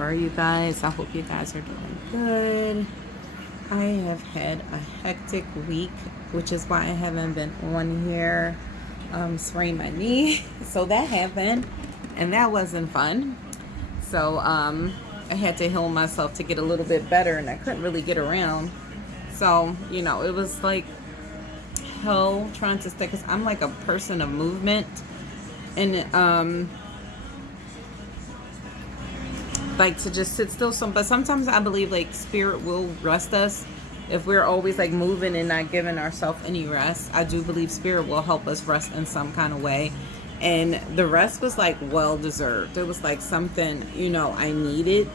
are you guys? I hope you guys are doing good. I have had a hectic week, which is why I haven't been on here. Sprained my knee, so that happened, and that wasn't fun. So I had to heal myself to get a little bit better, and I couldn't really get around. So it was like hell trying to stay, because I'm like a person of movement, and like to just sit still. But sometimes I believe like spirit will rest us if we're always like moving and not giving ourselves any rest. I do believe spirit will help us rest in some kind of way, and the rest was like well deserved. It was like something I needed.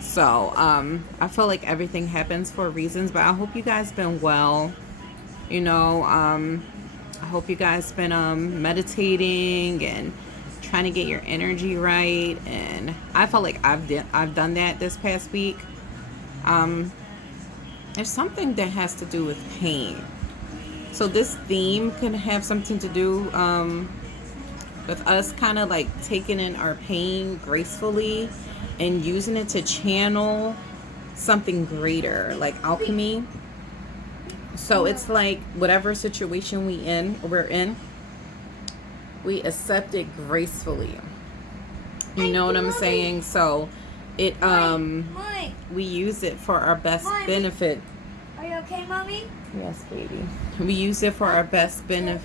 So I feel like everything happens for reasons. But I hope you guys been well. I hope you guys been meditating and trying to get your energy right. And I felt like I've done that this past week. There's something that has to do with pain. So this theme can have something to do with us kind of like taking in our pain gracefully and using it to channel something greater, like alchemy. So it's like whatever situation we're in, we accept it gracefully. You know what I'm saying? So it we use it for our best benefit. Are you okay, Mommy? Yes, baby. We use it for our best benefit.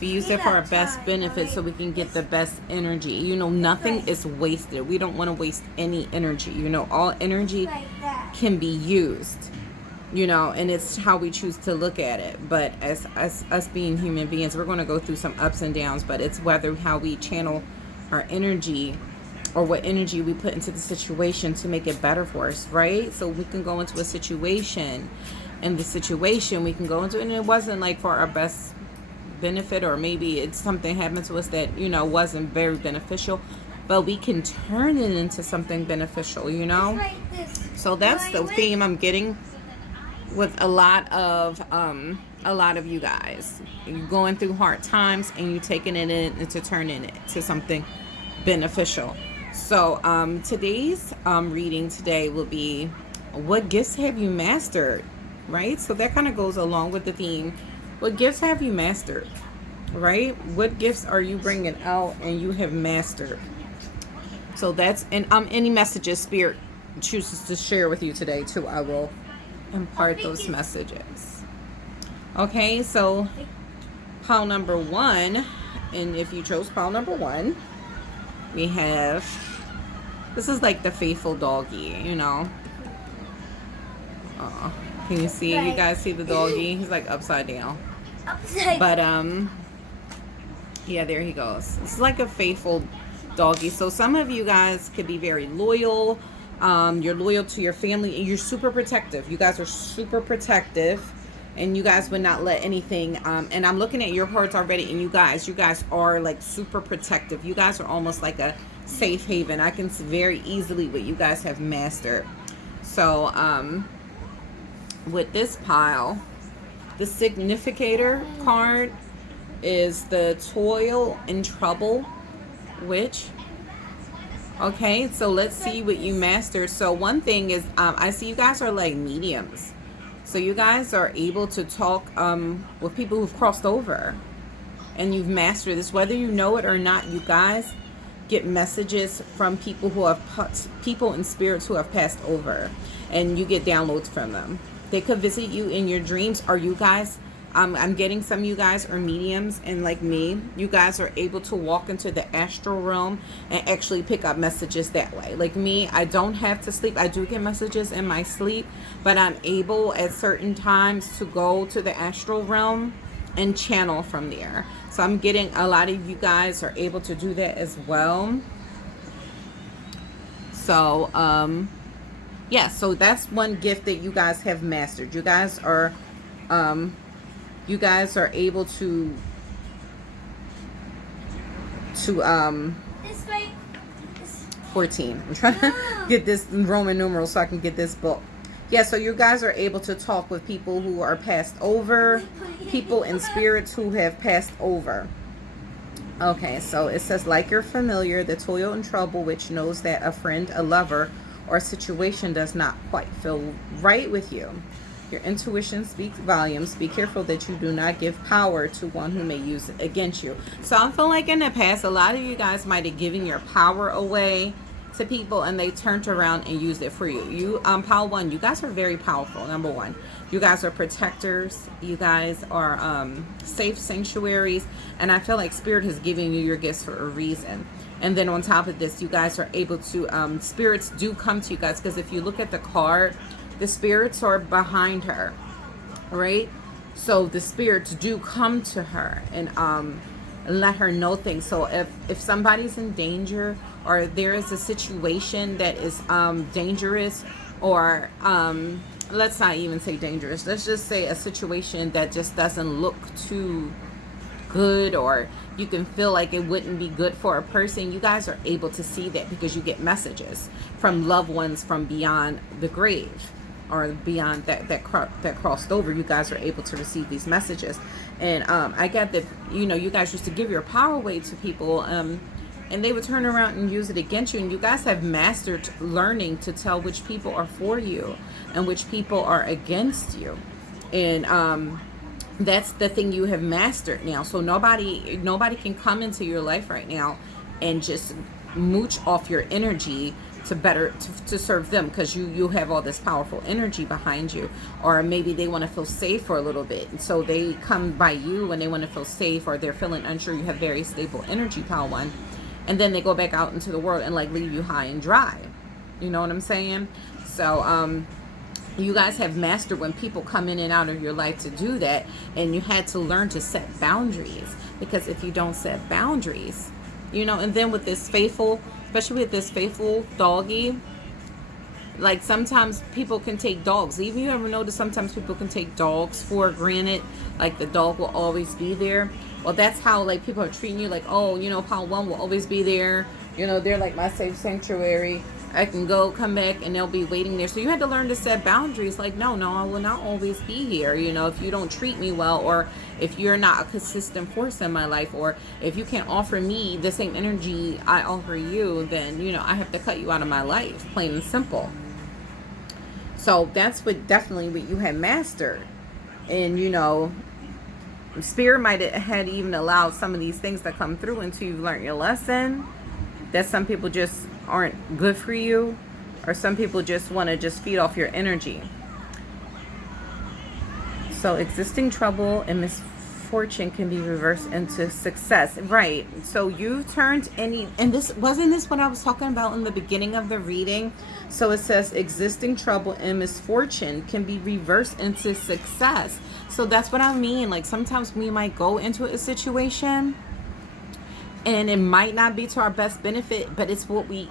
We use it for our best benefit so we can get the best energy. Nothing is wasted. We don't want to waste any energy. All energy can be used. And it's how we choose to look at it. But as us being human beings, we're going to go through some ups and downs, but it's whether how we channel our energy or what energy we put into the situation to make it better for us, right? So we can go into a situation, and the situation we can go into, and it wasn't like for our best benefit, or maybe it's something happened to us that wasn't very beneficial, but we can turn it into something beneficial. So that's the theme I'm getting with a lot of you guys. You're going through hard times and you taking it in into turning it to something beneficial. So today's reading today will be, what gifts have you mastered? Right? So that kind of goes along with the theme. What gifts have you mastered? Right? What gifts are you bringing out and you have mastered? So that's, and any messages Spirit chooses to share with you today too, I will impart those messages. Okay, so pile number 1, and if you chose pile number 1, we have, this is like the faithful doggy, can you see? You guys see the doggy? He's like upside down. But yeah, there he goes. It's like a faithful doggy. So some of you guys could be very loyal. You're loyal to your family, and you're super protective. You guys are super protective, and you guys would not let anything, and I'm looking at your hearts already, and you guys are like super protective. You guys are almost like a safe haven. I can see very easily what you guys have mastered. So with this pile, the significator card is the toil and trouble witch. Okay, so let's see what you mastered. So one thing is, I see you guys are like mediums. So you guys are able to talk with people who've crossed over, and you've mastered this. Whether you know it or not, you guys get messages from people and spirits who have passed over, and you get downloads from them. They could visit you in your dreams, or you guys, I'm getting some of you guys are mediums, and like me, you guys are able to walk into the astral realm and actually pick up messages that way. Like me, I don't have to sleep. I do get messages in my sleep, but I'm able at certain times to go to the astral realm and channel from there. So I'm getting a lot of you guys are able to do that as well. So yeah, so that's one gift that you guys have mastered. You guys are able to This way. 14. I'm trying to get this Roman numeral so I can get this book. Yeah, so you guys are able to talk with people who are passed over, people and spirits who have passed over. Okay, so it says, like your familiar, the toil and trouble, which knows that a friend, a lover, or situation does not quite feel right with you. Your intuition speaks volumes. Be careful that you do not give power to one who may use it against you. So I feel like in the past, a lot of you guys might have given your power away to people and they turned around and used it for you. You, Pile One, you guys are very powerful. Number one, you guys are protectors. You guys are safe sanctuaries. And I feel like Spirit has given you your gifts for a reason. And then on top of this, you guys are able to, spirits do come to you guys. Because if you look at the card, the spirits are behind her, right? So the spirits do come to her and let her know things. So if somebody's in danger, or there is a situation that is dangerous, or let's not even say dangerous, let's just say a situation that just doesn't look too good, or you can feel like it wouldn't be good for a person, you guys are able to see that because you get messages from loved ones from beyond the grave, or beyond that crossed over. You guys are able to receive these messages. And I get that, you know, you guys used to give your power away to people, and they would turn around and use it against you. And you guys have mastered learning to tell which people are for you and which people are against you. And that's the thing you have mastered now. So nobody can come into your life right now and just mooch off your energy to serve them, because you have all this powerful energy behind you. Or maybe they want to feel safe for a little bit, and so they come by you when they want to feel safe, or they're feeling unsure. You have very stable energy, Pile One, and then they go back out into the world and like leave you high and dry. You know what I'm saying? So you guys have mastered when people come in and out of your life to do that, and you had to learn to set boundaries, because if you don't set boundaries, you know. And then with this faithful, especially with this faithful doggy, like sometimes people can take dogs. Even you ever notice sometimes people can take dogs for granted, like the dog will always be there. Well, that's how like people are treating you, like, oh, you know, Pile One will always be there. You know, they're like my safe sanctuary. I can go, come back, and they'll be waiting there. So you had to learn to set boundaries. Like, no, I will not always be here. You know, if you don't treat me well, or if you're not a consistent force in my life, or if you can't offer me the same energy I offer you, then, you know, I have to cut you out of my life, plain and simple. So that's definitely what you had mastered. And, you know, Spirit might have even allowed some of these things to come through until you've learned your lesson. That some people just aren't good for you, or some people just want to just feed off your energy. So existing trouble and misfortune can be reversed into success, right? So you turned and this wasn't this what I was talking about in the beginning of the reading. So it says existing trouble and misfortune can be reversed into success. So that's what I mean. Like sometimes we might go into a situation and it might not be to our best benefit, but it's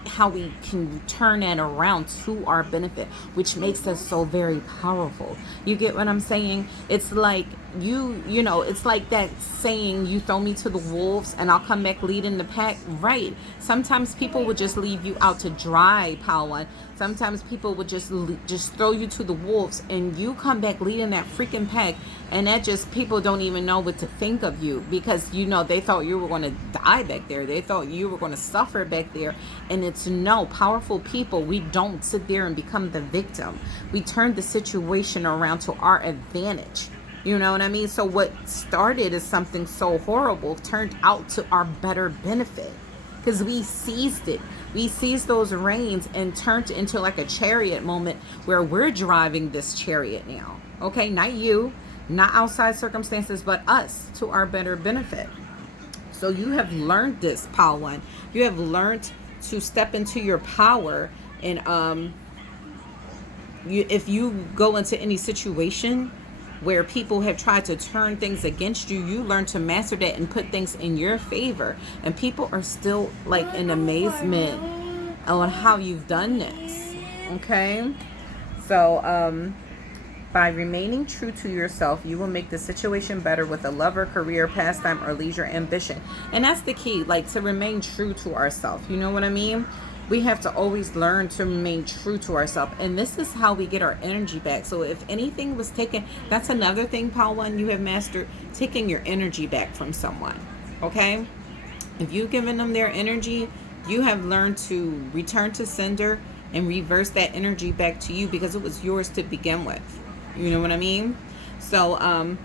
how we can turn it around to our benefit, which makes us so very powerful. You get what I'm saying? It's like you know, it's like that saying, you throw me to the wolves and I'll come back leading the pack. Right. Sometimes people would just leave you out to dry, Pile One. Sometimes people would just throw you to the wolves and you come back leading that freaking pack, and that just, people don't even know what to think of you, because, you know, they thought you were going to die back there. They thought you were going to suffer back there. And it's no, powerful people, we don't sit there and become the victim. We turn the situation around to our advantage. You know what I mean? So what started as something so horrible turned out to our better benefit, because we seized it. We seized those reins and turned it into like a chariot moment where we're driving this chariot now. Okay, not you, not outside circumstances, but us, to our better benefit. So you have learned this, Pile One. You have learned to step into your power, and if you go into any situation where people have tried to turn things against you, you learn to master that and put things in your favor. And people are still like in amazement on how you've done this. Okay? So, by remaining true to yourself, you will make the situation better with a lover, career, pastime, or leisure ambition. And that's the key, like to remain true to ourselves. You know what I mean? We have to always learn to remain true to ourselves. And this is how we get our energy back. So if anything was taken, that's another thing, Pile One, you have mastered, taking your energy back from someone. Okay? If you've given them their energy, you have learned to return to sender and reverse that energy back to you because it was yours to begin with. You know what I mean? So,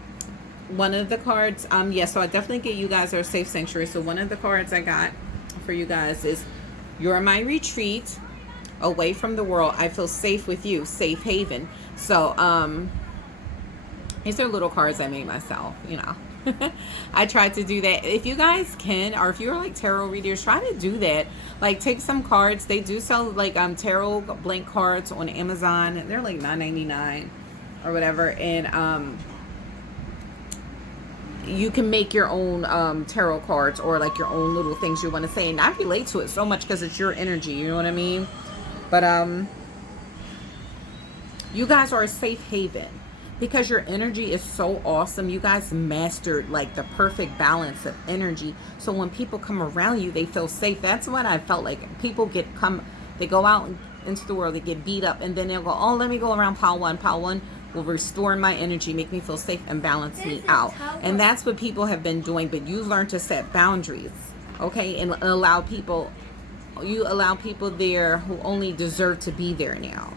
one of the cards, yeah, so I definitely get you guys are a safe sanctuary. So one of the cards I got for you guys is, you're my retreat, away from the world. I feel safe with you, safe haven. So, these are little cards I made myself, you know. I tried to do that. If you guys can, or if you're like tarot readers, try to do that. Like, take some cards. They do sell like tarot blank cards on Amazon. They're like $9.99 or whatever. And you can make your own tarot cards, or like your own little things you want to say. And I relate to it so much because it's your energy. You know what I mean? But you guys are a safe haven. Because your energy is so awesome. You guys mastered like the perfect balance of energy. So when people come around you, they feel safe. That's what I felt like. People they go out into the world, they get beat up, and then they'll go, oh, let me go around pile one. Pile one will restore my energy, make me feel safe, and balance me out. And that's what people have been doing. But you learn to set boundaries, okay? And you allow people there who only deserve to be there now.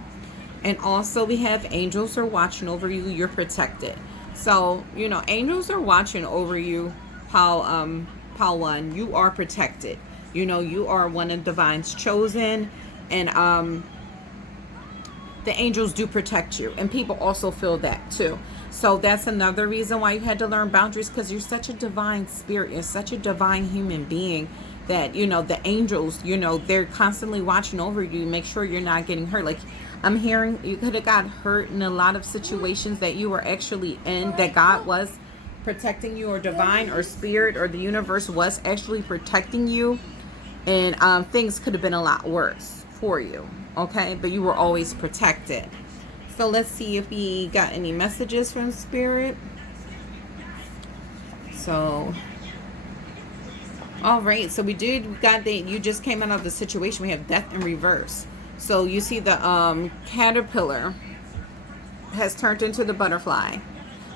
And also we have angels are watching over you. You're protected. So, you know, angels are watching over you. Pile one, you are protected. You know, you are one of divine's chosen. And the angels do protect you. And people also feel that too. So that's another reason why you had to learn boundaries, because you're such a divine spirit. You're such a divine human being that, you know, the angels, you know, they're constantly watching over you. Make sure you're not getting hurt. Like, I'm hearing you could have got hurt in a lot of situations that you were actually in, that God was protecting you, or divine or spirit or the universe was actually protecting you. And things could have been a lot worse for you. Okay. But you were always protected. So let's see if we got any messages from spirit. So, all right. So you just came out of the situation. We have death in reverse. So you see the caterpillar has turned into the butterfly.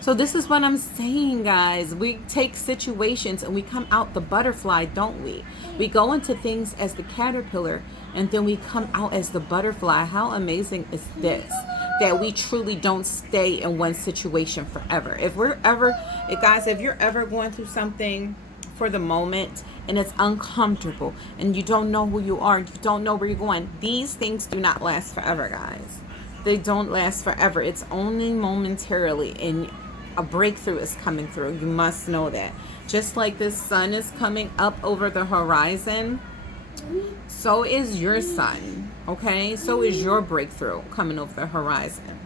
So this is what I'm saying, guys. We take situations and we come out the butterfly, don't we? We go into things as the caterpillar and then we come out as the butterfly. How amazing is this? That we truly don't stay in one situation forever. If you're ever going through something for the moment and it's uncomfortable and you don't know who you are, you don't know where you're going, these things do not last forever, guys. They don't last forever. It's only momentarily, and a breakthrough is coming through. You must know that. Just like the sun is coming up over the horizon, so is your sun. Okay, so is your breakthrough coming over the horizon.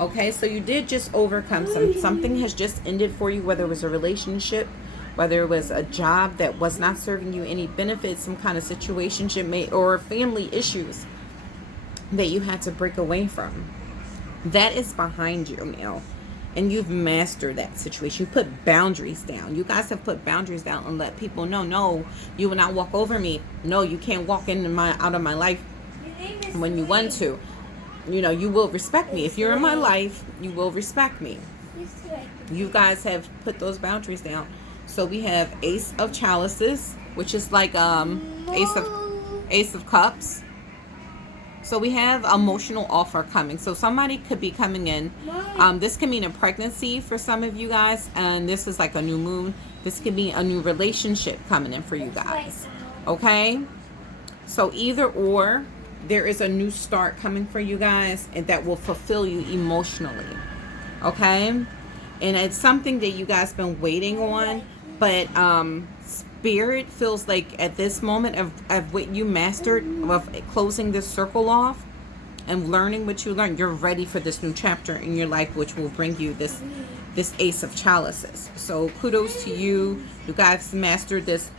Okay, so you did just overcome something has just ended for you, whether it was a relationship, whether it was a job that was not serving you any benefits, some kind of situationship, or family issues that you had to break away from. That is behind you now. And you've mastered that situation. You put boundaries down. You guys have put boundaries down and let people know, no, you will not walk over me. No, you can't walk out of my life when you want to. You know, you will respect me. If you're in my life, you will respect me. You guys have put those boundaries down. So we have Ace of Chalices, which is like Ace of Cups. So we have emotional offer coming. So somebody could be coming in. This can mean a pregnancy for some of you guys, and this is like a new moon. This could be a new relationship coming in for you guys. Okay? So either or, there is a new start coming for you guys, and that will fulfill you emotionally. Okay? And it's something that you guys been waiting on. But spirit feels like at this moment of what you mastered, of closing this circle off and learning what you learned, you're ready for this new chapter in your life, which will bring you this Ace of Chalices. So kudos to you. You guys mastered this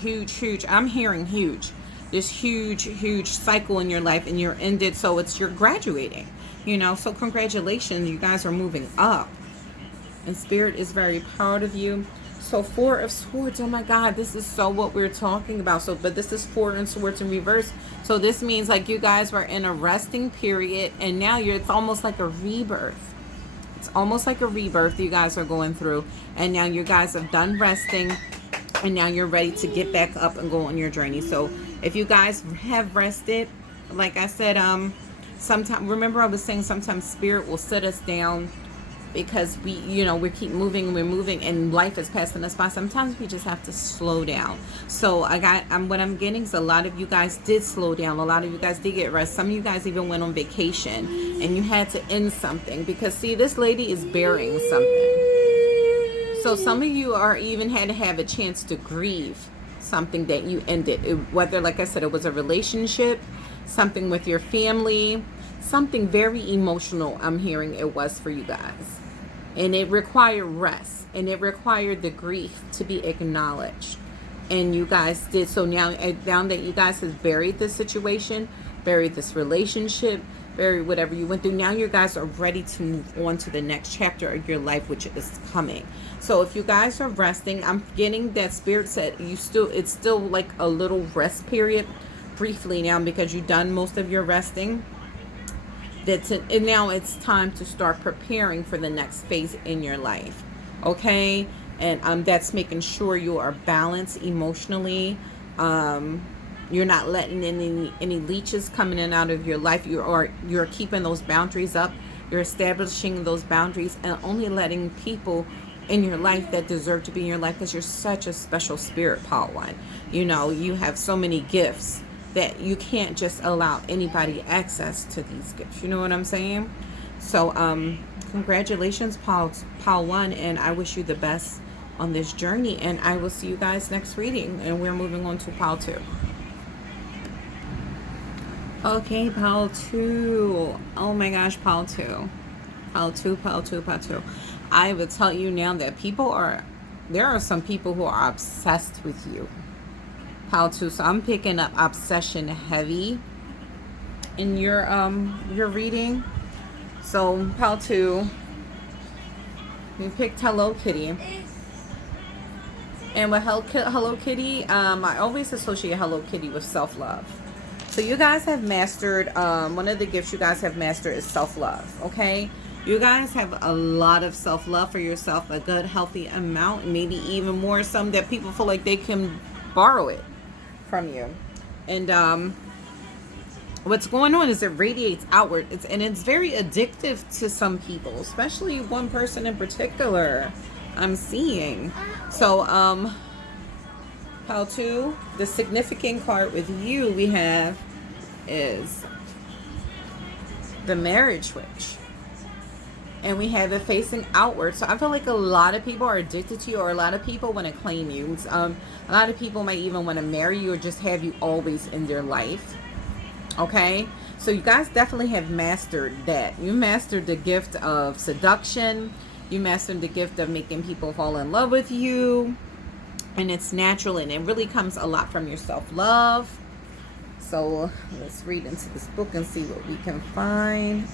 huge, I'm hearing huge, this huge cycle in your life, and you're ended. So you're graduating, you know, so congratulations. You guys are moving up, and spirit is very proud of you. So Four of Swords, oh my God, this is so what we're talking about. So, but this is Four of Swords in reverse. So this means like you guys were in a resting period, and now it's almost like a rebirth. It's almost like a rebirth you guys are going through. And now you guys have done resting, And now you're ready to get back up and go on your journey. So if you guys have rested, like I said, sometimes, remember I was saying sometimes spirit will sit us down because we keep moving, we're moving, and life is passing us by. Sometimes we just have to slow down. So what I'm getting is a lot of you guys did slow down. A lot of you guys did get rest. Some of you guys even went on vacation and you had to end something, because see, this lady is bearing something. So some of you are even had to have a chance to grieve something that you ended. Whether, like I said, it was a relationship, something with your family, something very emotional, I'm hearing it was for you guys. And it required rest, and it required the grief to be acknowledged. And you guys did. So now that you guys have buried this situation, buried this relationship, buried whatever you went through, now you guys are ready to move on to the next chapter of your life, which is coming. So if you guys are resting, I'm getting that spirit said it's still like a little rest period briefly now, because you've done most of your resting. And now it's time to start preparing for the next phase in your life. Okay? And that's making sure you are balanced emotionally. You're not letting any leeches coming in and out of your life. You're keeping those boundaries up. You're establishing those boundaries and only letting people in your life that deserve to be in your life, because you're such a special spirit, Part 1. You have so many gifts that you can't just allow anybody access to these gifts. You know what I'm saying? So congratulations, Paul 1, and I wish you the best on this journey, and I will see you guys next reading, and we're moving on to Paul 2. Okay, Paul 2. Oh my gosh, Paul 2. Paul 2. I will tell you now that there are some people who are obsessed with you. Paul 2. So I'm picking up obsession heavy in your reading. So Paul 2, we picked Hello Kitty. And with Hello Kitty, I always associate Hello Kitty with self-love. So you guys have mastered, one of the gifts you guys have mastered is self-love, okay? You guys have a lot of self-love for yourself, a good, healthy amount, maybe even more, some that people feel like they can borrow it from you. And what's going on is it radiates outward. It's very addictive to some people, especially one person in particular I'm seeing. So Pile 2, the significant card with you we have is the Marriage Witch. And we have it facing outward. So I feel like a lot of people are addicted to you, or a lot of people want to claim you. A lot of people might even want to marry you or just have you always in their life. Okay? So you guys definitely have mastered that. You mastered the gift of seduction. You mastered the gift of making people fall in love with you. And it's natural, and it really comes a lot from your self-love. So let's read into this book and see what we can find.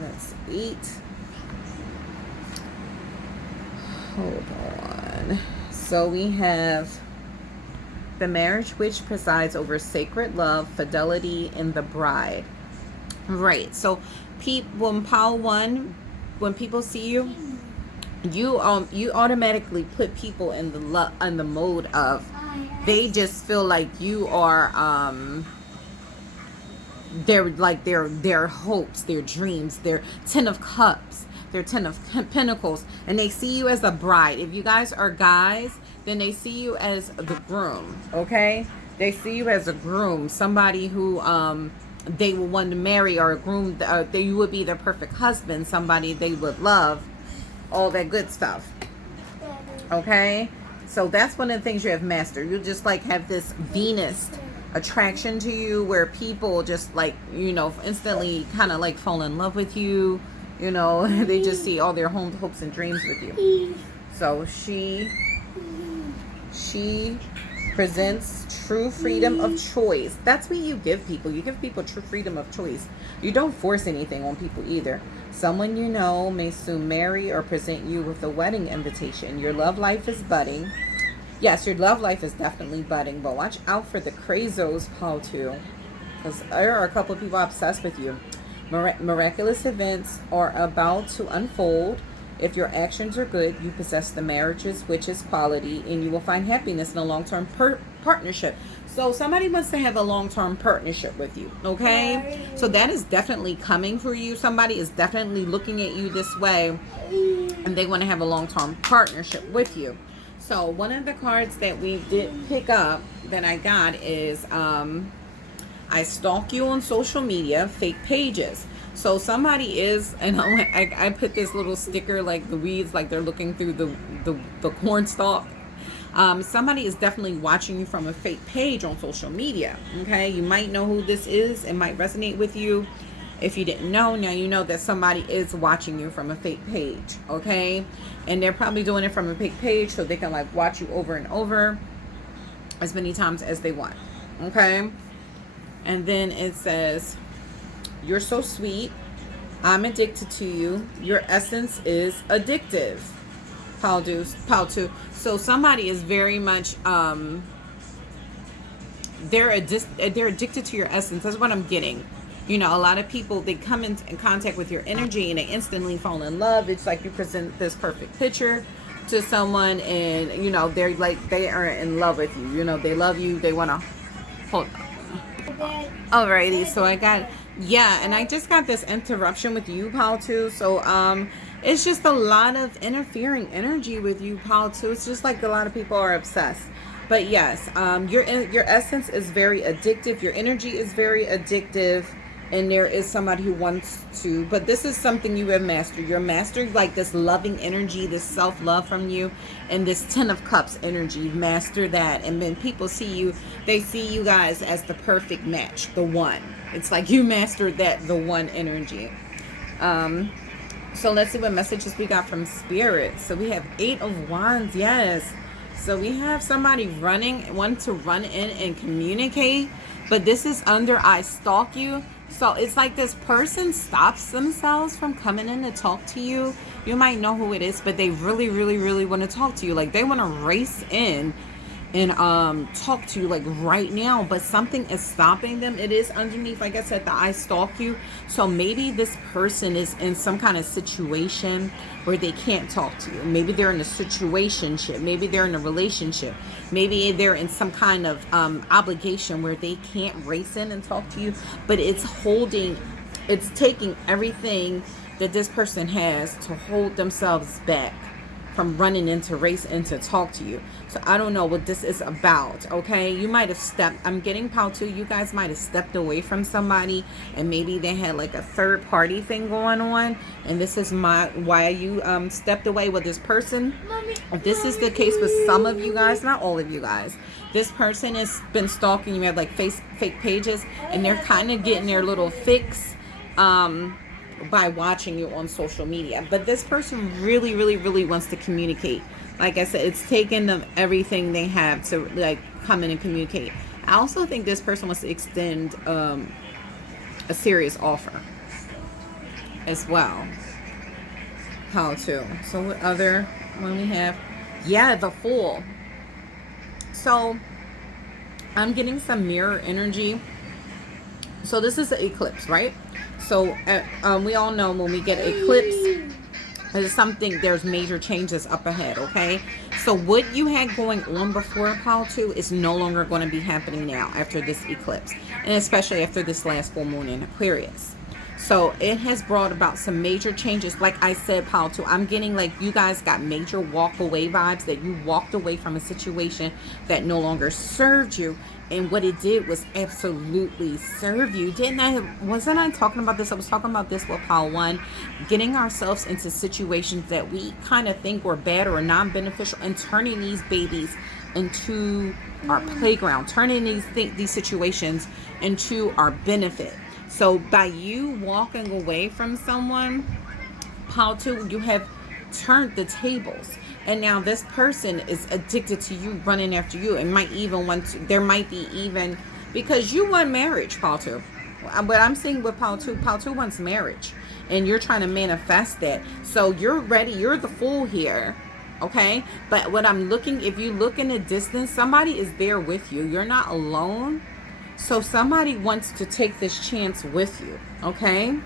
That's 8. Hold on. So we have the Marriage Witch presides over sacred love, fidelity, and the bride. Right. So when Pile 1, when people see you, you automatically put people in the mode of, they just feel like you are their hopes, their dreams, their 10 of cups, their 10 of pentacles, and they see you as a bride. If you guys are guys, then they see you as the groom. Okay, they see you as a groom, somebody who they will want to marry, or a groom. You would be their perfect husband, somebody they would love. All that good stuff. Okay, so that's one of the things you have mastered. You just like have this Venus attraction to you, where people just like, instantly kind of like fall in love with you. They just see all their hopes and dreams with you. So she presents true freedom of choice. That's what you give people. You give people true freedom of choice. You don't force anything on people either. Someone you know may soon marry or present you with a wedding invitation. Your love life is budding. Yes, your love life is definitely budding, but watch out for the crazos, Paul 2, because there are a couple of people obsessed with you. Miraculous events are about to unfold. If your actions are good, you possess the marriages, which is quality, and you will find happiness in a long-term partnership. So somebody wants to have a long-term partnership with you, okay? So that is definitely coming for you. Somebody is definitely looking at you this way, and they want to have a long-term partnership with you. So one of the cards that we did pick up that I got is I stalk you on social media, fake pages. So somebody is, and I put this little sticker like the weeds, like they're looking through the corn stalk. Somebody is definitely watching you from a fake page on social media. Okay, you might know who this is. It might resonate with you. If you didn't know, now you know that somebody is watching you from a fake page. Okay, and they're probably doing it from a fake page so they can like watch you over and over as many times as they want. Okay, and then it says, "You're so sweet. I'm addicted to you. Your essence is addictive." Pal 2. So somebody is very much they're addicted to your essence. That's what I'm getting. You know, a lot of people, they come in contact with your energy and they instantly fall in love. It's like you present this perfect picture to someone, and you know they're like, they are in love with you. You know, they love you. They want to hold. Alrighty, so I got, yeah, and I just got this interruption with you, Pal 2. So it's just a lot of interfering energy with you, Pal 2. It's just like a lot of people are obsessed. But yes, your essence is very addictive. Your energy is very addictive. And there is somebody who wants to, but this is something you have mastered. You're mastered like this loving energy, this self-love from you, and this 10 of Cups energy. You've mastered that. And when people see you, they see you guys as the perfect match, the one. It's like you mastered that, the one energy. So let's see what messages we got from Spirit. So we have 8 of Wands, yes. So we have somebody wanting to run in and communicate, but this is under I stalk you. So it's like this person stops themselves from coming in to talk to you. You might know who it is, but they really, really, really want to talk to you. Like they want to race in and talk to you like right now, but something is stopping them. It is underneath, like I said, the I stalk you. So maybe this person is in some kind of situation where they can't talk to you. Maybe they're in a situationship. Maybe they're in a relationship. Maybe they're in some kind of obligation where they can't race in and talk to you, but it's taking everything that this person has to hold themselves back from running in to race in to talk to you. So I don't know what this is about, okay? You might have I'm getting Pal 2, you guys might have stepped away from somebody, and maybe they had like a third party thing going on, and this is why you stepped away with this person. If this is the case with some of you guys, not all of you guys, this person has been stalking you. You have like fake pages, and they're kind of getting their little fix by watching you on social media. But this person really, really, really wants to communicate. Like I said, it's taken them everything they have to like come in and communicate. I also think this person wants to extend a serious offer as well. How to? So what other one we have? Yeah, the Fool. So I'm getting some mirror energy. So this is an eclipse, right? So we all know when we get eclipse, there's major changes up ahead, okay? So what you had going on before, Pal 2, is no longer going to be happening now after this eclipse, and especially after this last full moon in Aquarius. So it has brought about some major changes. Like I said, Pal 2, I'm getting like you guys got major walk away vibes, that you walked away from a situation that no longer served you. And what it did was absolutely serve you. Wasn't I talking about this? I was talking about this with Pal 1. Getting ourselves into situations that we kind of think were bad or non-beneficial, and turning these babies into our playground. Turning these situations into our benefit. So by you walking away from someone, Pal 2, you have turned the tables. And now this person is addicted to you, running after you, and might even want to, there might be even, because you want marriage, Pal 2. But I'm seeing with Pal 2 wants marriage, and you're trying to manifest that. So you're ready, you're the Fool here, okay? But what I'm looking, if you look in the distance, somebody is there with you. You're not alone. So somebody wants to take this chance with you, okay?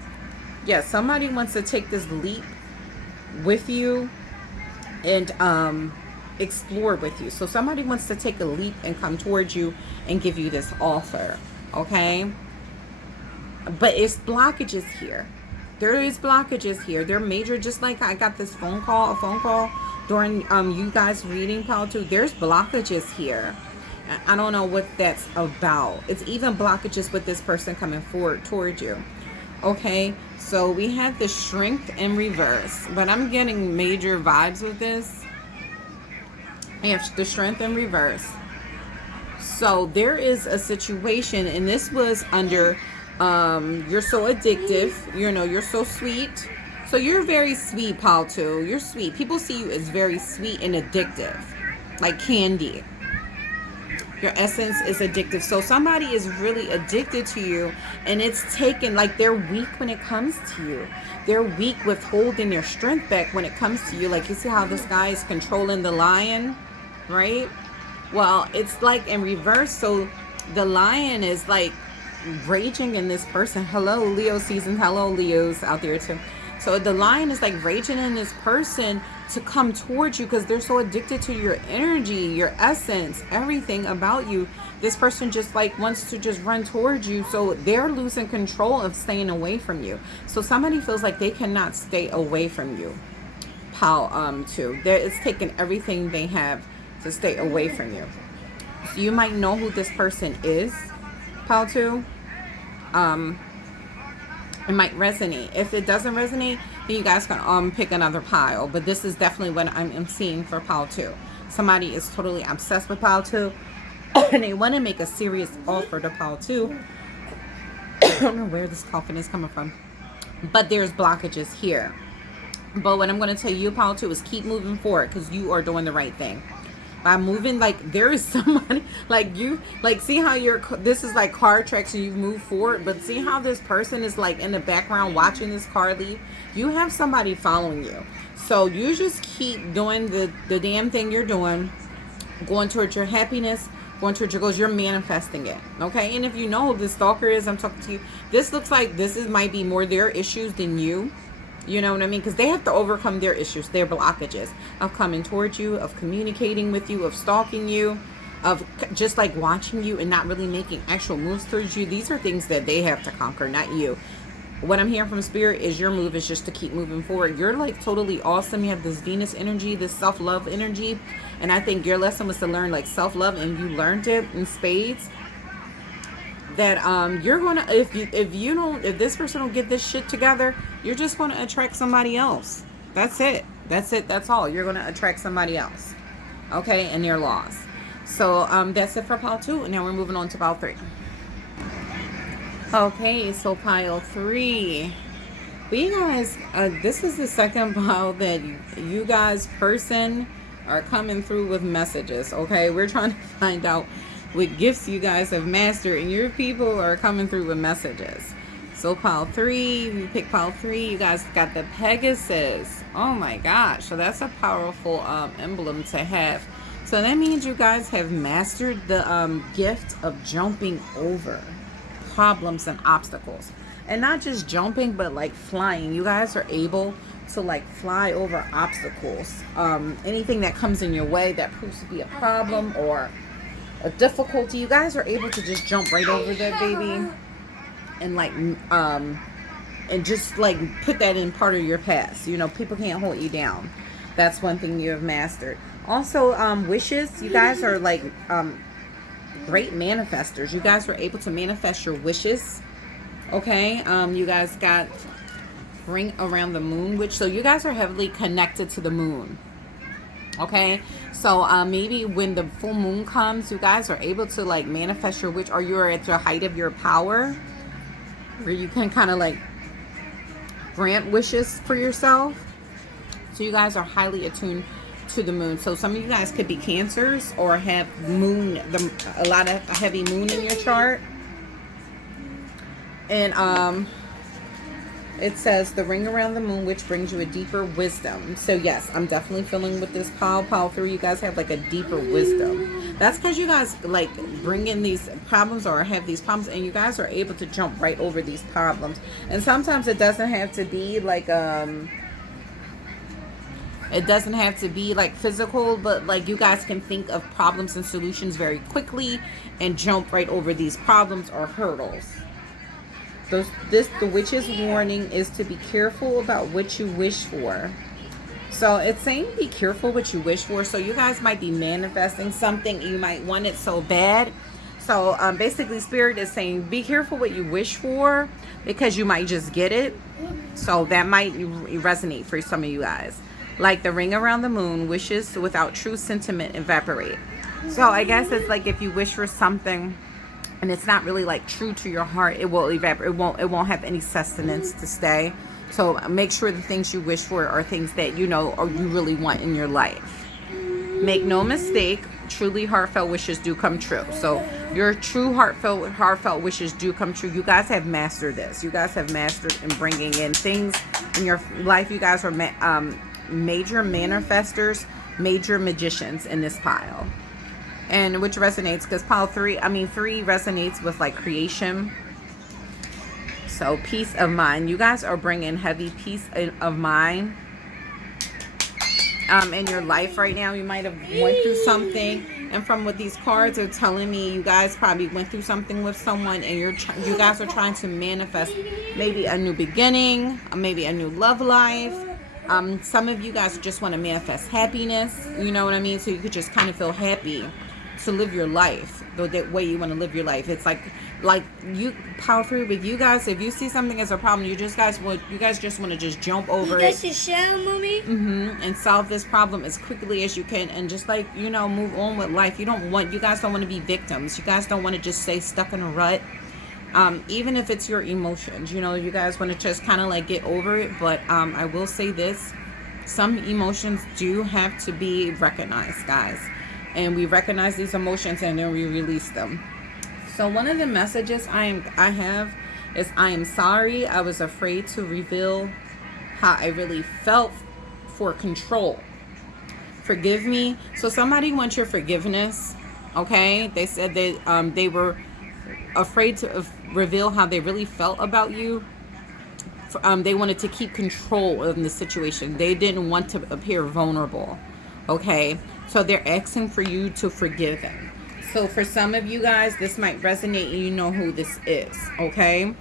Yeah, somebody wants to take this leap with you and explore with you. So somebody wants to take a leap and come towards you and give you this offer, okay? But it's blockages here. There is blockages here. They're major, just like I got this a phone call during you guys reading pile 2. There's blockages here. I don't know what that's about. It's even blockages with this person coming forward towards you. Okay, so we have the strength in reverse, but I'm getting major vibes with this. We have the strength in reverse. So there is a situation, and this was under you're so addictive, you know, you're so sweet. So you're very sweet, pile 2. You're sweet. People see you as very sweet and addictive, like candy. Your essence is addictive. So somebody is really addicted to you, and it's taken, like, they're weak when it comes to you. They're weak with holding their strength back when it comes to you. Like, you see how this guy is controlling the lion, right? Well, it's like in reverse. So the lion is like raging in this person. Hello, Leo season. Hello, Leos out there too. So the lion is like raging in this person to come towards you because they're so addicted to your energy, your essence, everything about you. This person just like wants to just run towards you. So they're losing control of staying away from you. So somebody feels like they cannot stay away from you. Pile 2. It's taking everything they have to stay away from you. So you might know who this person is. Pile 2. It might resonate. If it doesn't resonate, then you guys can pick another pile. But this is definitely what I'm seeing for pile 2. Somebody is totally obsessed with pile 2, and they want to make a serious offer to pile 2. I don't know where this coughing is coming from, but there's blockages here. But what I'm going to tell you, pile 2, is keep moving forward because you are doing the right thing. By moving, like, there is somebody like you, like, see how this is like car tracks and you move forward, but see how this person is like in the background watching this car leave. You have somebody following you, so you just keep doing the damn thing you're doing, going towards your happiness, going towards your goals. You're manifesting it, okay? And if you know who the stalker is, I'm talking to you, this looks like might be more their issues than you. You know what I mean? Because they have to overcome their issues, their blockages of coming towards you, of communicating with you, of stalking you, of just like watching you and not really making actual moves towards you. These are things that they have to conquer, not you. What I'm hearing from Spirit is your move is just to keep moving forward. You're like totally awesome. You have this Venus energy, this self-love energy. And I think your lesson was to learn like self-love, and you learned it in spades. That you're gonna, if this person don't get this shit together, you're just gonna attract somebody else. That's it. That's all. You're gonna attract somebody else, okay? And their loss. So that's it for pile 2, and now we're moving on to pile 3. Okay, so pile 3, but you guys, this is the second pile that you guys person are coming through with messages. Okay, we're trying to find out what gifts you guys have mastered, and your people are coming through with messages. So pile 3, we pick pile 3. You guys got the Pegasus. Oh my gosh, so that's a powerful emblem to have. So that means you guys have mastered the gift of jumping over problems and obstacles, and not just jumping, but like flying. You guys are able to like fly over obstacles, anything that comes in your way that proves to be a problem or a difficulty. You guys are able to just jump right over that baby and like and just like put that in part of your past. You know, people can't hold you down. That's one thing you have mastered. Also, wishes. You guys are like great manifestors. You guys were able to manifest your wishes. Okay, you guys got ring around the moon, which, so you guys are heavily connected to the moon. Okay, so maybe when the full moon comes, you guys are able to like manifest your wish, or you're at the height of your power, where you can kind of like grant wishes for yourself. So you guys are highly attuned to the moon. So some of you guys could be Cancers or have moon, a lot of heavy moon in your chart. And it says the ring around the moon, which brings you a deeper wisdom. So yes, I'm definitely feeling with this pile 3, you guys have like a deeper wisdom. That's because you guys like bring in these problems or have these problems, and you guys are able to jump right over these problems. And sometimes it doesn't have to be like It doesn't have to be like physical, but like you guys can think of problems and solutions very quickly and jump right over these problems or hurdles. The witch's warning is to be careful about what you wish for. So it's saying be careful what you wish for. So you guys might be manifesting something. You might want it so bad. So basically Spirit is saying be careful what you wish for, because you might just get it. So that might resonate for some of you guys. Like the ring around the moon, wishes without true sentiment evaporate. So I guess it's like if you wish for something and it's not really like true to your heart, it will evaporate. It won't have any sustenance to stay. So make sure the things you wish for are things that you know or you really want in your life. Make no mistake, truly heartfelt wishes do come true. So your true heartfelt wishes do come true. You guys have mastered this. You guys have mastered in bringing in things in your life. You guys are major manifestors, major magicians in this pile. And which resonates because pile 3 resonates with like creation. So peace of mind. You guys are bringing heavy peace of mind in your life right now. You might have went through something, and from what these cards are telling me, you guys probably went through something with someone, and you guys are trying to manifest maybe a new beginning, maybe a new love life. Some of you guys just want to manifest happiness, you know what I mean? So you could just kind of feel happy to live your life the way you want to live your life. It's like you power through with you guys. If you see something as a problem, you guys just want to just jump over it. Mommy. And solve this problem as quickly as you can, and just like move on with life. You guys don't want to be victims. You guys don't want to just stay stuck in a rut. Even if it's your emotions, you guys want to just kind of like get over it. But I will say this: some emotions do have to be recognized, guys. And we recognize these emotions and then we release them. So one of the messages I have is I am sorry. I was afraid to reveal how I really felt for control. Forgive me. So somebody wants your forgiveness. Okay. They said they were afraid to reveal how they really felt about you. They wanted to keep control of the situation. They didn't want to appear vulnerable. Okay. So they're asking for you to forgive them. So for some of you guys, this might resonate and you know who this is, okay?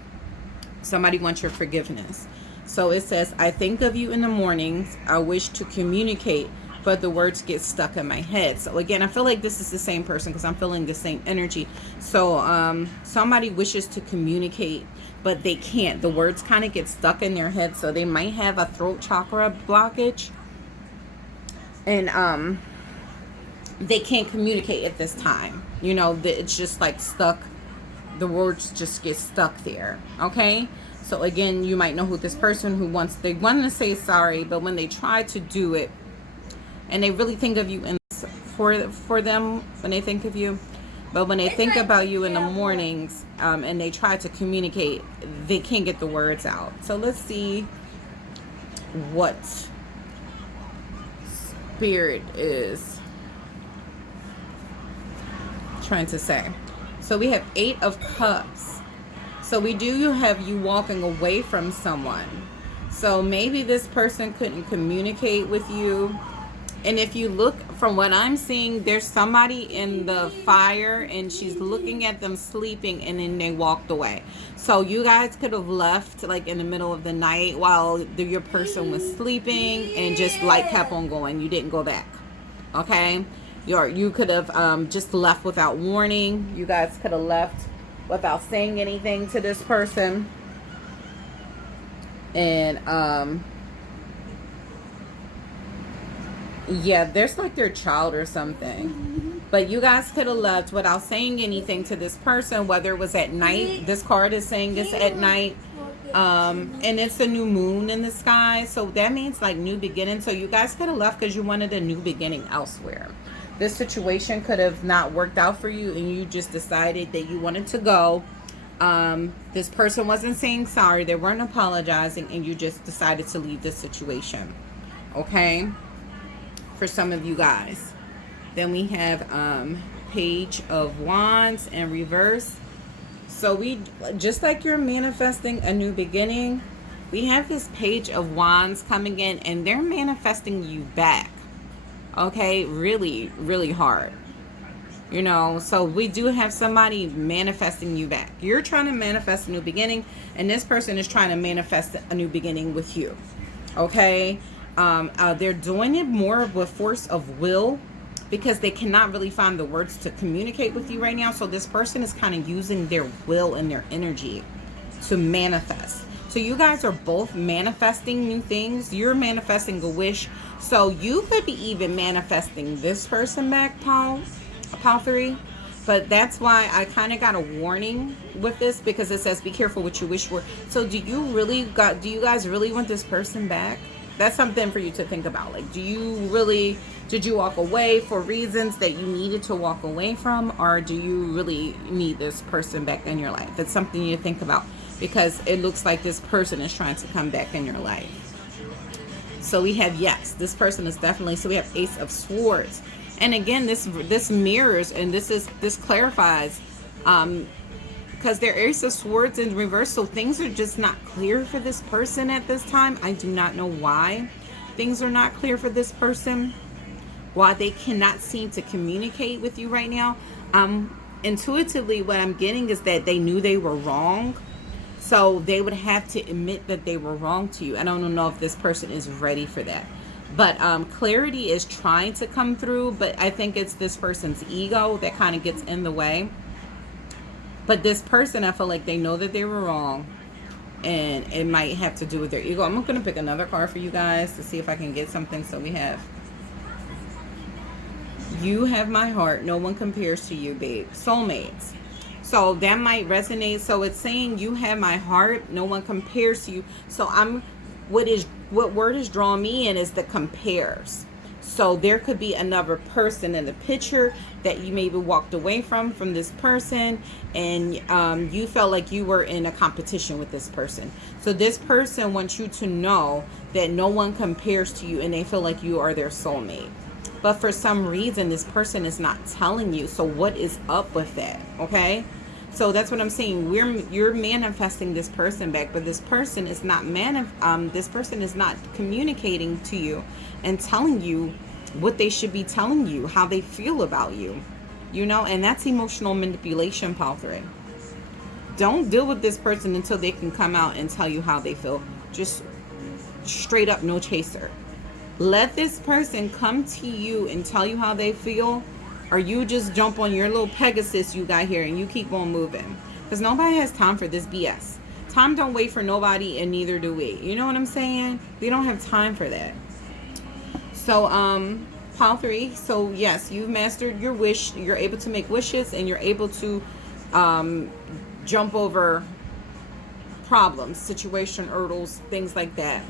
Somebody wants your forgiveness. So it says, I think of you in the mornings. I wish to communicate, but the words get stuck in my head. So again, I feel like this is the same person because I'm feeling the same energy. So somebody wishes to communicate, but they can't. The words kind of get stuck in their head. So they might have a throat chakra blockage. And they can't communicate at this time. It's just like stuck. The words just get stuck there. Okay. So again, you might know who this person who they want to say sorry, but when they try to do it, and they really think of you for them when they think of you, but when they think about you in the mornings, and they try to communicate, they can't get the words out. So let's see what Spirit is trying to say. So we have 8 of Cups. So we do have you walking away from someone. So maybe this person couldn't communicate with you. And if you look from what I'm seeing, there's somebody in the fire and she's looking at them sleeping, and then they walked away. So you guys could have left like in the middle of the night while your person was sleeping, and just light kept on going. You didn't go back. Okay. You could have just left without warning. You guys could have left without saying anything to this person. And yeah, there's like their child or something. But you guys could have left without saying anything to this person, whether it was at night. This card is saying it's at night. And it's a new moon in the sky. So that means like new beginning. So you guys could have left because you wanted a new beginning elsewhere. This situation could have not worked out for you, and you just decided that you wanted to go. This person wasn't saying sorry. They weren't apologizing, and you just decided to leave this situation. Okay? For some of you guys. Then we have Page of Wands in reverse. So just like you're manifesting a new beginning, we have this Page of Wands coming in, and they're manifesting you back. Okay, really, really hard. You know, so we do have somebody manifesting you back. You're trying to manifest a new beginning, and this person is trying to manifest a new beginning with you. Okay, they're doing it more with force of will, because they cannot really find the words to communicate with you right now. So this person is kind of using their will and their energy to manifest. So you guys are both manifesting new things. You're manifesting a wish. So you could be even manifesting this person back, Paul 3. But that's why I kind of got a warning with this, because it says be careful what you wish for. So do you guys really want this person back? That's something for you to think about. Like, did you walk away for reasons that you needed to walk away from, or do you really need this person back in your life? It's something you think about, because it looks like this person is trying to come back in your life. So we have, yes, this person is definitely, so we have Ace of Swords. And again, this mirrors, and this clarifies, because they're Ace of Swords in reverse, so things are just not clear for this person at this time. I do not know why things are not clear for this person, why they cannot seem to communicate with you right now. Intuitively, what I'm getting is that they knew they were wrong, so they would have to admit that they were wrong to you. I don't know if this person is ready for that. But clarity is trying to come through, but I think it's this person's ego that kind of gets in the way. But this person, I feel like they know that they were wrong, and it might have to do with their ego. I'm going to pick another card for you guys to see if I can get something. So we have, you have my heart, no one compares to you, babe. Soulmates. So that might resonate. So it's saying you have my heart, no one compares to you. So what word is drawing me in is the compares. So there could be another person in the picture that you maybe walked away from this person, and you felt like you were in a competition with this person. So this person wants you to know that no one compares to you, and they feel like you are their soulmate. But for some reason, this person is not telling you. So what is up with that? Okay? So that's what I'm saying. You're manifesting this person back, but this person is not communicating to you and telling you what they should be telling you, how they feel about you. You know, and that's emotional manipulation, Paul 3. Don't deal with this person until they can come out and tell you how they feel. Just straight up, no chaser. Let this person come to you and tell you how they feel, or you just jump on your little Pegasus you got here and you keep on moving. Because nobody has time for this BS. Time don't wait for nobody, and neither do we. You know what I'm saying? We don't have time for that. So, Paul 3. So, yes, you've mastered your wish. You're able to make wishes, and you're able to jump over problems, situation hurdles, things like that.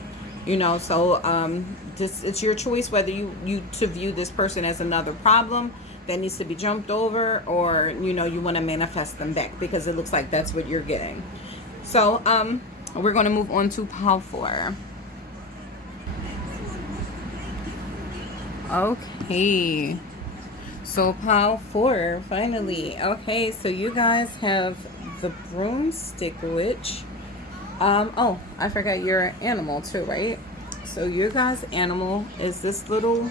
You know, so it's your choice whether you to view this person as another problem that needs to be jumped over, or you know, you want to manifest them back, because it looks like that's what you're getting. So we're going to move on to Paul 4. Okay, so Paul 4 finally. Okay, so you guys have the broomstick witch. Oh, I forgot your animal too, right? So your guys' animal is this little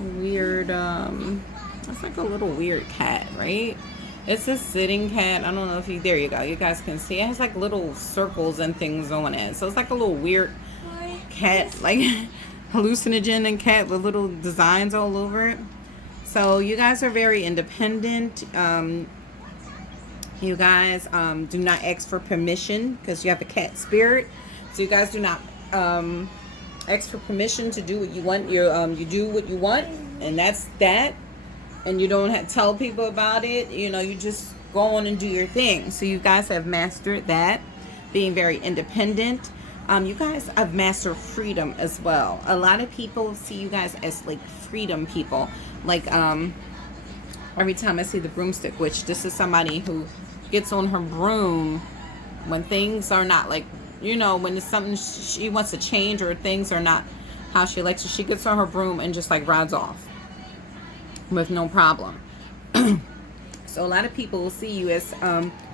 weird, it's like a little weird cat, right? It's a sitting cat. I don't know if there you go. You guys can see it has like little circles and things on it. So it's like a little weird cat, like hallucinogen and cat with little designs all over it. So you guys are very independent. You guys do not ask for permission, because you have a cat spirit. So you guys do not ask for permission to do what you want. You do what you want, and that's that. And you don't have to tell people about it. You know, you just go on and do your thing. So you guys have mastered that, being very independent. You guys have mastered freedom as well. A lot of people see you guys as like freedom people. Like every time I see the broomstick witch, this is somebody who gets on her broom when things are not like, you know, when it's something she wants to change, or things are not how she likes it. She gets on her broom and just like rides off with no problem. So a lot of people will see you as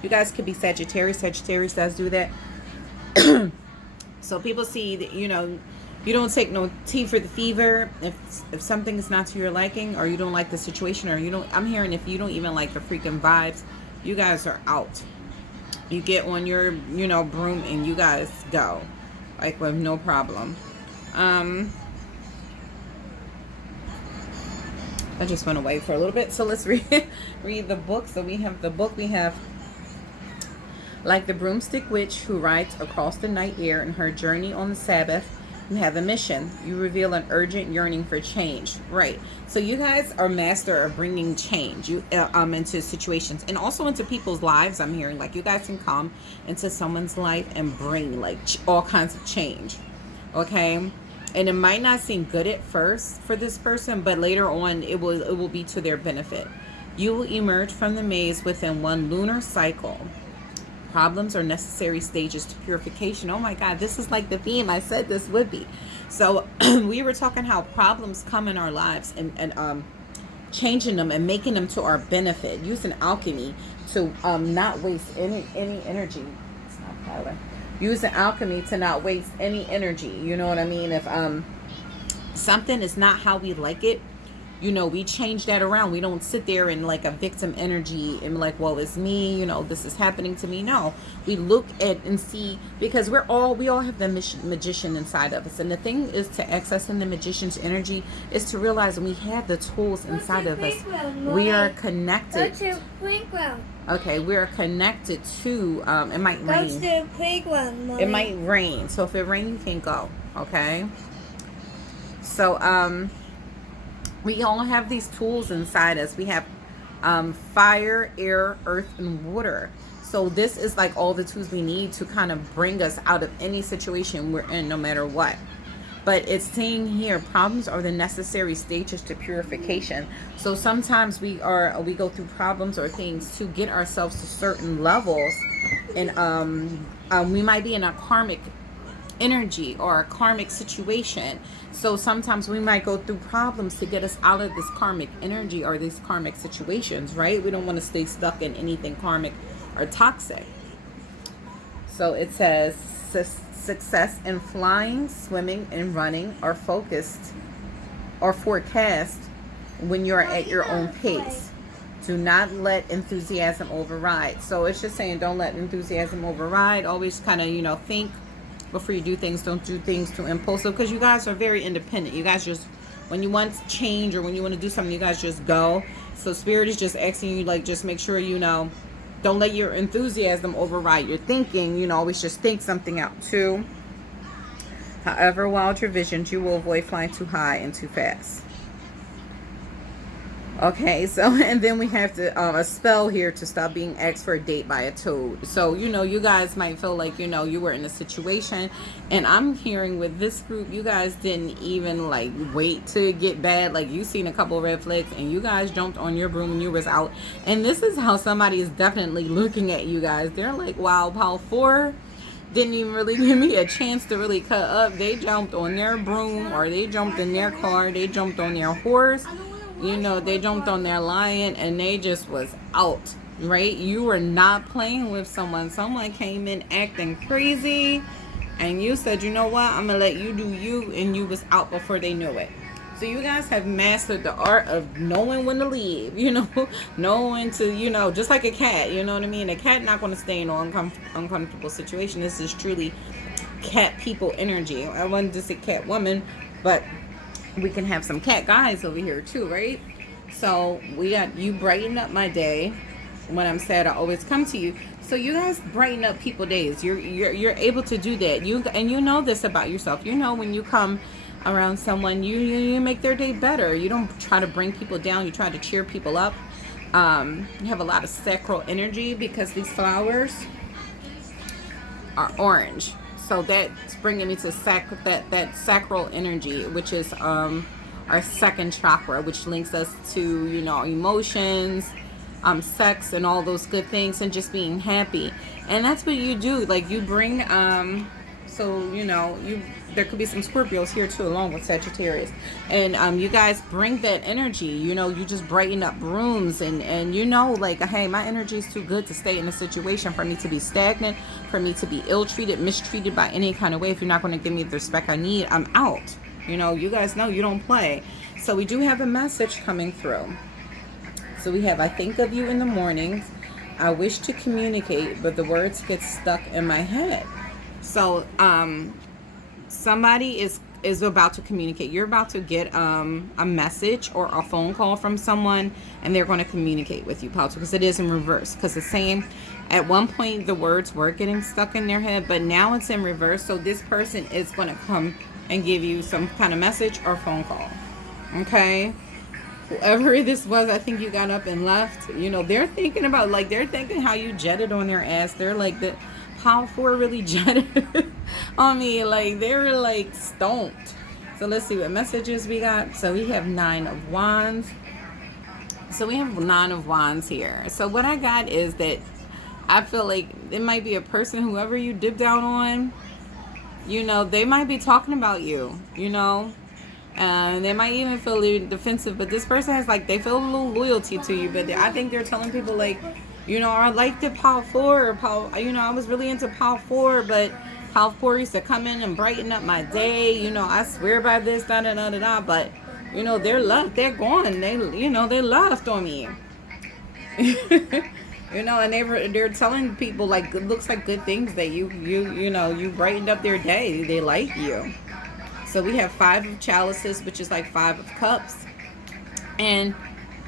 you guys could be Sagittarius. Sagittarius does do that. So people see that, you know, you don't take no tea for the fever. If something is not to your liking, or you don't like the situation, or you don't, I'm hearing if you don't even like the freaking vibes, you guys are out. You get on your, you know, broom and you guys go, like, with no problem. I just went away for a little bit, so let's read the book. So we have the book. We have Like the Broomstick Witch Who Rides Across the Night Air in Her Journey on the Sabbath. You have a mission. You reveal an urgent yearning for change. Right. So you guys are master of bringing change into situations and also into people's lives. I'm hearing like you guys can come into someone's life and bring like all kinds of change. Okay. And it might not seem good at first for this person, but later on it will be to their benefit. You will emerge from the maze within one lunar cycle. Problems are necessary stages to purification. Oh my God, this is like the theme I said this would be. So we were talking how problems come in our lives and changing them and making them to our benefit, using alchemy to not waste any energy. It's not Tyler. Using alchemy to not waste any energy. You know what I mean? If something is not how we like it, you know, we change that around. We don't sit there in like a victim energy and like, well, it's me, you know, this is happening to me. No, we look at and see, because we all have the magician inside of us. And the thing is to accessing the magician's energy is to realize we have the tools inside of us. We are connected. Go to playground. Okay, we're connected to, it might Go rain. to the playground, Mommy. It might rain. So if it rains, you can go. Okay. So, we all have these tools inside us. We have fire, air, earth, and water. So this is like all the tools we need to kind of bring us out of any situation we're in, no matter what. But it's saying here, problems are the necessary stages to purification. So sometimes we go through problems or things to get ourselves to certain levels, and we might be in a karmic energy or a karmic situation. So sometimes we might go through problems to get us out of this karmic energy or these karmic situations, right? We don't want to stay stuck in anything karmic or toxic. So it says success in flying, swimming, and running are focused or forecast when you're at your own pace. Do not let enthusiasm override. So it's just saying, don't let enthusiasm override. Always kind of, you know, think before you do things. Don't do things too impulsive, because you guys are very independent. You guys just, when you want change or when you want to do something, you guys just go. So Spirit is just asking you, like, just make sure, you know, don't let your enthusiasm override your thinking. You know, always just think something out too. However, wild your visions, you will avoid flying too high and too fast. Okay, so, and then we have to a spell here to stop being asked for a date by a toad. So, you know, you guys might feel like, you know, you were in a situation, and I'm hearing with this group, you guys didn't even like wait to get bad. Like, you seen a couple red flags and you guys jumped on your broom and you was out. And this is how somebody is definitely looking at you guys. They're like, wow, Pal 4 didn't even really give me a chance to really cut up. They jumped on their broom, or they jumped in their car, they jumped on their horse. You know, they jumped on their lion and they just was out, right? You were not playing with someone. Someone came in acting crazy and you said, you know what, I'm going to let you do you, and you was out before they knew it. So you guys have mastered the art of knowing when to leave, you know, knowing to, you know, just like a cat, you know what I mean? A cat not going to stay in an uncomfortable situation. This is truly cat people energy. I wanted to say cat woman, but we can have some cat guys over here too, right? So we got, you brighten up my day. When I'm sad, I always come to you. So you guys brighten up people's days. You're able to do that. You know this about yourself. You know when you come around someone, you make their day better. You don't try to bring people down. You try to cheer people up. You have a lot of sacral energy because these flowers are orange. So that's bringing me to that sacral energy, which is our second chakra, which links us to, you know, emotions, sex, and all those good things, and just being happy. And that's what you do. Like, you bring So, you know, there could be some Scorpios here too, along with Sagittarius. And you guys bring that energy. You know, you just brighten up rooms, and you know, like, hey, my energy is too good to stay in a situation for me to be stagnant, for me to be ill-treated, mistreated by any kind of way. If you're not going to give me the respect I need, I'm out. You know, you guys know you don't play. So we do have a message coming through. So we have, I think of you in the mornings. I wish to communicate, but the words get stuck in my head. So somebody is about to communicate. You're about to get a message or a phone call from someone, and they're going to communicate with you, because it is in reverse. Because it's saying at one point the words were getting stuck in their head, but now it's in reverse. So this person is going to come and give you some kind of message or phone call. Okay? Whoever this was, I think you got up and left. You know, they're thinking about, like, they're thinking how you jetted on their ass. They're like, how 4 really jetted on me. Like, they were like stoned. So let's see what messages we got. So we have 9 of Wands. So we have 9 of Wands here. So what I got is that I feel like it might be a person, whoever you dip down on, you know, they might be talking about you, you know. They might even feel defensive, but this person has, like, they feel a little loyalty to you, but I think they're telling people, like, you know, I liked the Power 4, or Power, you know, I was really into Power 4, but Power 4 used to come in and brighten up my day, you know, I swear by this, da-da-da-da-da, but, you know, they're left, they're gone, they, you know, they left on me. You know, and they're telling people, like, it looks like good things that you know, you brightened up their day, they like you. So we have 5 of Chalices, which is like 5 of Cups. And,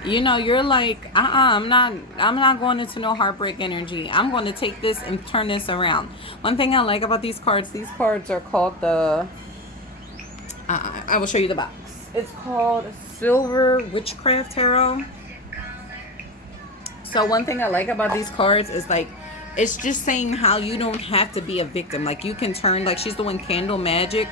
you know, you're like, I'm not going into no heartbreak energy. I'm going to take this and turn this around. One thing I like about these cards are called the, I will show you the box. It's called Silver Witchcraft Tarot. So one thing I like about these cards is, like, it's just saying how you don't have to be a victim. Like, you can turn, like, she's doing candle magic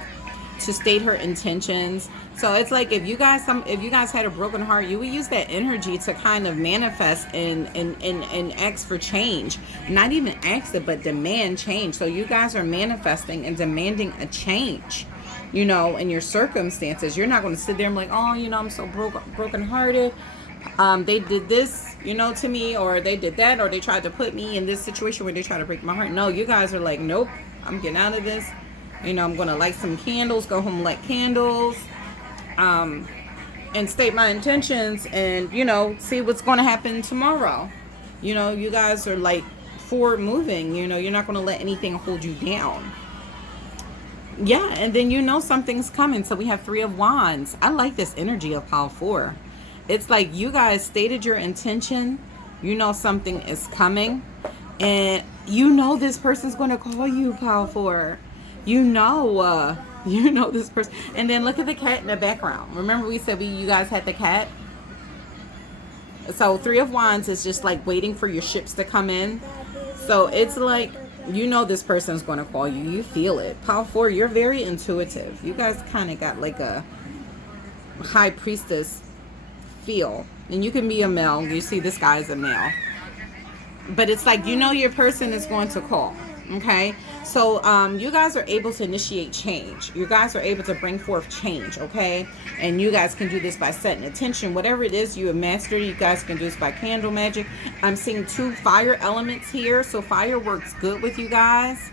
to state her intentions. So it's like, if you guys had a broken heart, you would use that energy to kind of manifest and ask for change. Not even ask it, but demand change. So you guys are manifesting and demanding a change, you know, in your circumstances. You're not going to sit there and be like, oh, you know, I'm so broken hearted. They did this, you know, to me, or they did that, or they tried to put me in this situation where they try to break my heart. No, you guys are like, nope, I'm getting out of this. You know, I'm going to light some candles, go home and light candles, and state my intentions, and, you know, see what's going to happen tomorrow. You know, you guys are, like, forward moving. You know, you're not going to let anything hold you down. Yeah, and then you know something's coming. So we have 3 of Wands. I like this energy of Power 4. It's like you guys stated your intention. You know something is coming. And you know this person's going to call you, Power 4. You know this person. And then look at the cat in the background. Remember we said you guys had the cat? So 3 of Wands is just like waiting for your ships to come in. So it's like, you know this person's going to call you. You feel it. Power 4, you're very intuitive. You guys kind of got like a high priestess feel. And you can be a male. You see this guy's a male. But it's like, you know your person is going to call. Okay, so you guys are able to initiate change. You guys are able to bring forth change, okay? And you guys can do this by setting intention. Whatever it is you have mastered, you guys can do this by candle magic. I'm seeing 2 fire elements here, so fire works good with you guys,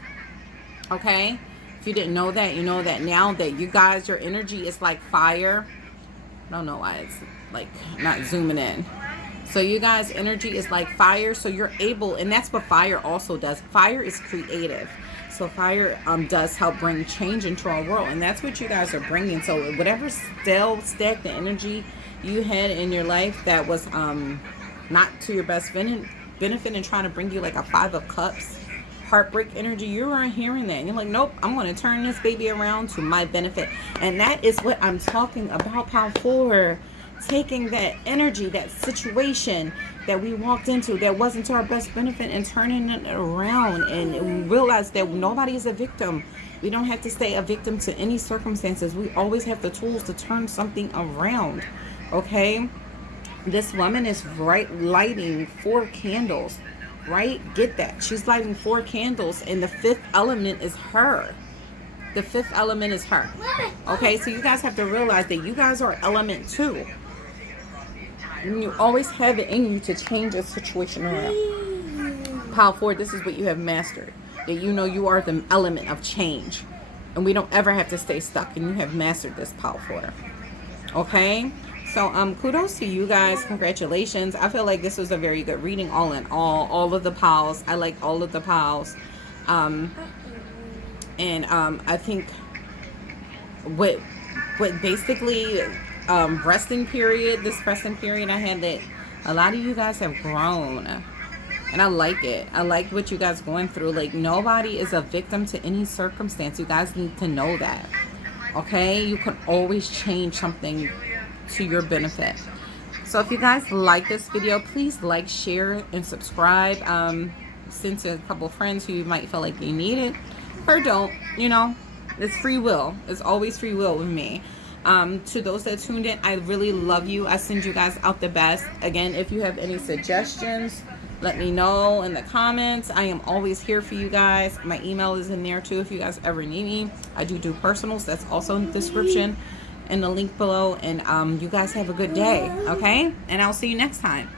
okay? If you didn't know that, you know that now, that you guys, your energy is like fire. I don't know why it's like not zooming in. So you guys' energy is like fire, so you're able, and that's what fire also does. Fire is creative. So fire does help bring change into our world, and that's what you guys are bringing. So whatever still stagnant energy you had in your life that was not to your best benefit and trying to bring you like a 5 of Cups, heartbreak energy, you aren't hearing that. And you're like, nope, I'm going to turn this baby around to my benefit. And that is what I'm talking about, Power 4. Taking that energy, that situation that we walked into that wasn't to our best benefit, and turning it around and realize that nobody is a victim. We don't have to stay a victim to any circumstances. We always have the tools to turn something around. Okay? This woman is lighting 4 candles. Right? Get that. She's lighting 4 candles, and the 5th element is her. The fifth element is her. Okay, so you guys have to realize that you guys are element 2. And you always have it in you to change a situation around. Pile 4, this is what you have mastered. That you know you are the element of change. And we don't ever have to stay stuck. And you have mastered this, Pile 4. Okay? So, kudos to you guys. Congratulations. I feel like this was a very good reading all in all. All of the piles. I like all of the piles. I think what basically resting period, this resting period I had, that a lot of you guys have grown. And I like it. I like what you guys going through. Like, nobody is a victim to any circumstance. You guys need to know that. Okay? You can always change something to your benefit. So if you guys like this video, please like, share, and subscribe. Send to a couple friends who you might feel like you need it, or don't. You know, it's free will. It's always free will with me. To those that tuned in, I really love you. I send you guys out the best. Again, if you have any suggestions, let me know in the comments. I am always here for you guys. My email is in there too if you guys ever need me. I do personals. That's also in the description and the link below. And you guys have a good day, okay? And I'll see you next time.